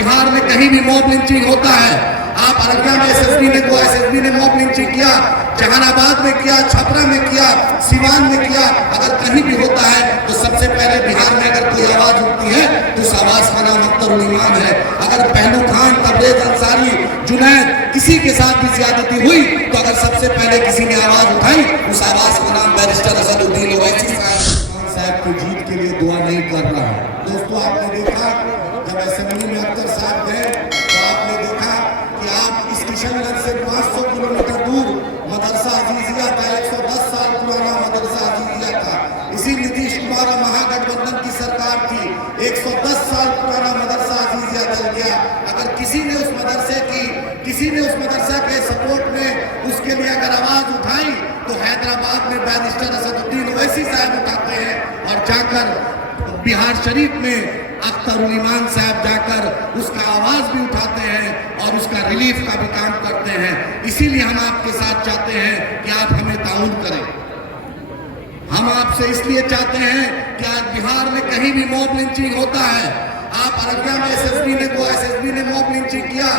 बिहार में कहीं भी मॉब लिंचिंग होता है, आप अररिया में एसएसबी ने मॉब लिंचिंग किया, जहानाबाद में किया, छपरा में किया, सिवान में किया, अगर कहीं भी होता है तो सबसे पहले बिहार में अगर कोई आवाज उठती है तो उस आवाज का नाम अख्तर उल ईमान है। अगर पहलू खान, तबरेज अंसारी, जुनैद किसी के साथ भी ज्यादती हुई तो अगर सबसे पहले किसी ने आवाज उठाई उस आवाज का नाम बैरिस्टर असदुद्दीन ओवैसी साहब की जीत के लिए दुआ नहीं कर रहा है। दोस्तों, आपने देखा जब असेंबली में अख्तर साहब गए तो आपने देखा कि आप इस किशनगंज से 500 किलोमीटर दूर मदरसा अजीजिया था, 110 साल पुराना मदरसा अजीजिया था। इसी नीतीश कुमार और महागठबंधन की सरकार थी, 110 साल पुराना मदरसा अजीजिया चल गया। अगर किसी ने उस मदरसा के सपोर्ट में उसके लिए अगर आवाज उठाई तो हैदराबाद में बैरिस्टर असदुद्दीन ओवैसी साहब उठाते हैं और जाकर बिहार शरीफ में अख्तर उल ईमान साहब जाकर उसका आवाज भी उठाते हैं और उसका रिलीफ का भी काम करते हैं। इसीलिए हम आपके साथ चाहते हैं कि आप हमें ताउन करें। हम आपसे इसलिए चाहते हैं कि आज बिहार में कहीं भी मॉब लिंचिंग होता है, आप अररिया में एसएसबी ने मॉब लिंचिंग किया,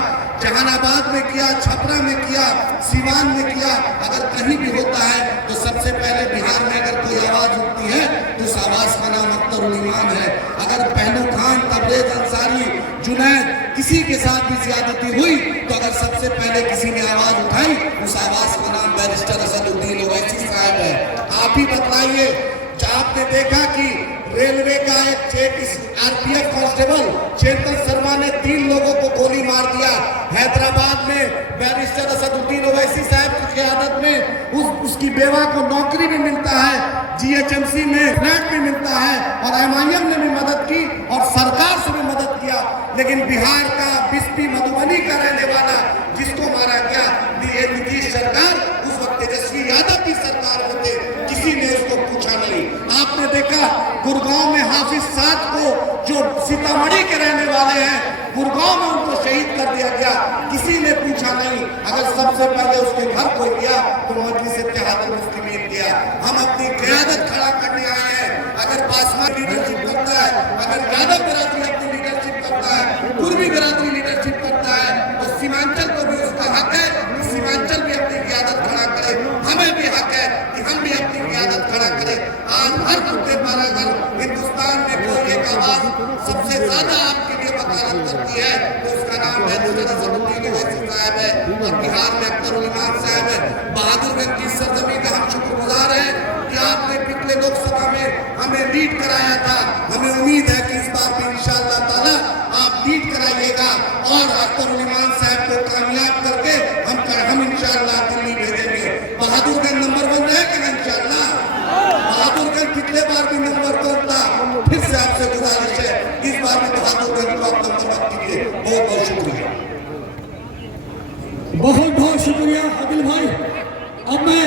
जहानाबाद में किया, छपरा में किया, सिवान में किया, अगर कहीं भी होता है तो सबसे पहले बिहार में अगर कोई आवाज उठती है तो उस आवाज का नाम अख्तर उल ईमान है। अगर पहलू खान, तबरेज अंसारी, जुनैद किसी के साथ भी ज्यादती हुई तो अगर सबसे पहले किसी ने आवाज उठाई उस आवाज का नाम बैरिस्टर असदुद्दीन ओवैसी साहब है। आप ही बतलाइए, आपने देखा कि रेलवे का एक आरपीएफ कांस्टेबल चेतन शर्मा ने 3 लोगों को गोली मार दिया। हैदराबाद में बैरिस्टर असदुद्दीन ओवैसी साहब की क़यादत में उसकी बेवा को नौकरी भी मिलता है, जीएचएमसी में फ्लैट भी मिलता है और एमआईएम ने भी मदद की और सरकार से भी मदद किया। लेकिन बिहार का बिस्पी मधुबनी का रहने वाला जिसको मारा गया, ये नीतीश सरकार उस वक्त तेजस्वी यादव की सरकार में थे, किसी ने उसको पूछा नहीं। आपने देखा गुड़गांव में हाफिज साद को, जो सीतामढ़ी के रहने वाले हैं, गुड़गांव में उनको शहीद कर दिया गया, किसी ने पूछा नहीं। अगर सबसे पहले उसके घर कोई गया तो मजलिस इत्तेहादुल मुस्लिमीन गया। हम अपनी क़यादत खड़ा करने आए हैं। अगर पासवान लीडरशिप करता है, अगर यादव बिरादरी अपनी लीडरशिप करता है, पूर्वी बिरादरी लीडरशिप करता है तो सीमांचल को भी उसका हक है कि सीमांचल भी अपनी क़यादत खड़ा करे। हमें भी हक है कि हम भी अपनी क़यादत खड़ा करें। आज हर मुद्दे पर अगर हिंदुस्तान में कोई एक आवाज सबसे ज्यादा आपके लिए वकालत करती है तो उसका नाम बैरिस्टर असदुद्दीन ओवैसी साहब है और बिहार में अख्तर उल ईमान साहब है। बहादुरगंज की सरजमी का हम शुक्रगुजार हैं कि आपने पिछले लोकसभा में हमें लीड कराया था। हमें उम्मीद है कि इस बार भी इंशाअल्लाह ताला आप लीड कराइएगा और अख्तर उल ईमान साहब को कामयाब करके हम इंशाअल्लाह दिल्ली भेजेंगे। बहादुरगंज नंबर 1 रहेगा इंशाअल्लाह। बहादुरगंज पिछले बार भी नंबर 2 था, फिर से आपसे गुजारिश है इस बार भी बहादुरगंज को आप नंबर 1 कीजिए। बहुत बहुत शुक्रिया। बहुत बहुत शुक्रिया आदिल भाई। अब मैं